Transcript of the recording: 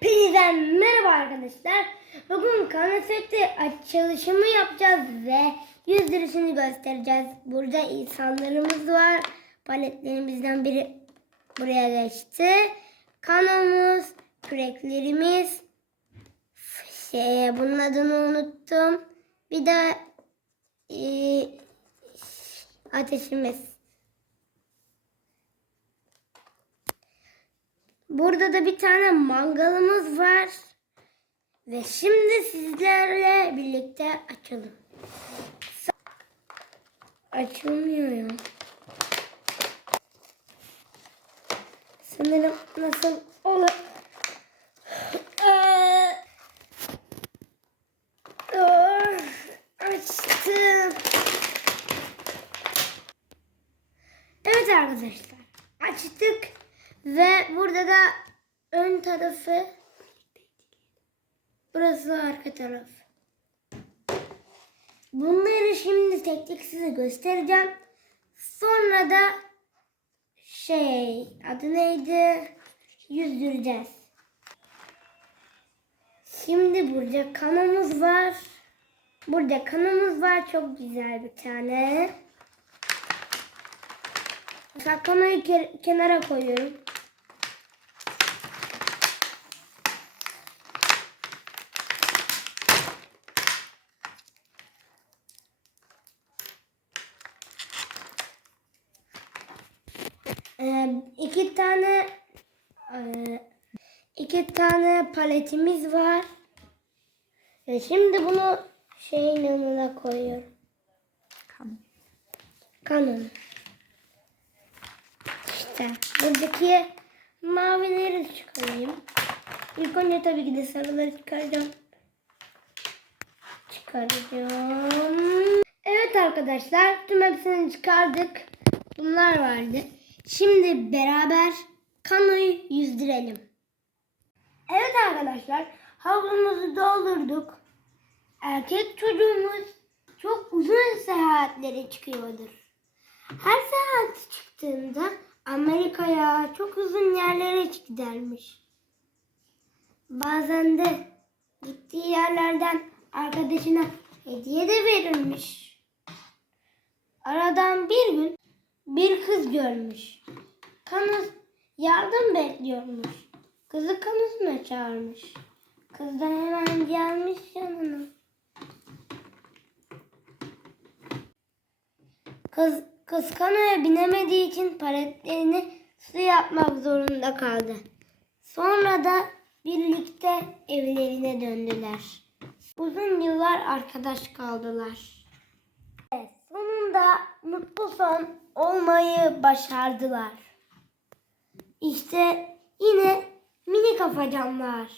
Hepinize merhaba arkadaşlar. Bugün kan efekti açılışımı yapacağız ve yüz lirasını göstereceğiz. Burada insanlarımız var. Paletlerimizden biri buraya geçti. Kanımız, küreklerimiz. Şey, bunun adını unuttum. Bir de e, ateşimiz. Burada da bir tane mangalımız var. Ve şimdi sizlerle birlikte açalım. Açılmıyor ya. Sanırım nasıl olur. Aa, Açtım. Evet arkadaşlar. Açtık. Ve burada da ön tarafı burası da arka taraf. Bunları şimdi tek tek size göstereceğim. Sonra da şey adı neydi? Yüzdüreceğiz. Şimdi burada kanımız var. Burada kanımız var. Çok güzel bir tane. Saklamayı ke- kenara koyuyorum. Ee, iki tane e, iki tane paletimiz var. Ve şimdi bunu şeyin yanına koyuyorum. Kanın. İşte buradaki mavileri çıkarayım. İlk önce tabii ki de sarıları çıkaracağım. Çıkaracağım. Evet arkadaşlar tüm hepsini çıkardık. Bunlar vardı. Şimdi beraber kanoyu yüzdürelim. Evet arkadaşlar havlumuzu doldurduk. Erkek çocuğumuz çok uzun seyahatlere çıkıyordur. Her seyahat çıktığında Amerika'ya çok uzun yerlere gidermiş. Bazen de gittiği yerlerden arkadaşına hediye de verilmiş. Aradan bir gün bir kız görmüş. Kanız yardım bekliyormuş. Kızı kanısına çağırmış. Kız da hemen gelmiş yanına. Kız, kız kanoya binemediği için paletlerini su yapmak zorunda kaldı. Sonra da birlikte evlerine döndüler. Uzun yıllar arkadaş kaldılar. Mutlu son olmayı başardılar. İşte yine mini kafacanlar.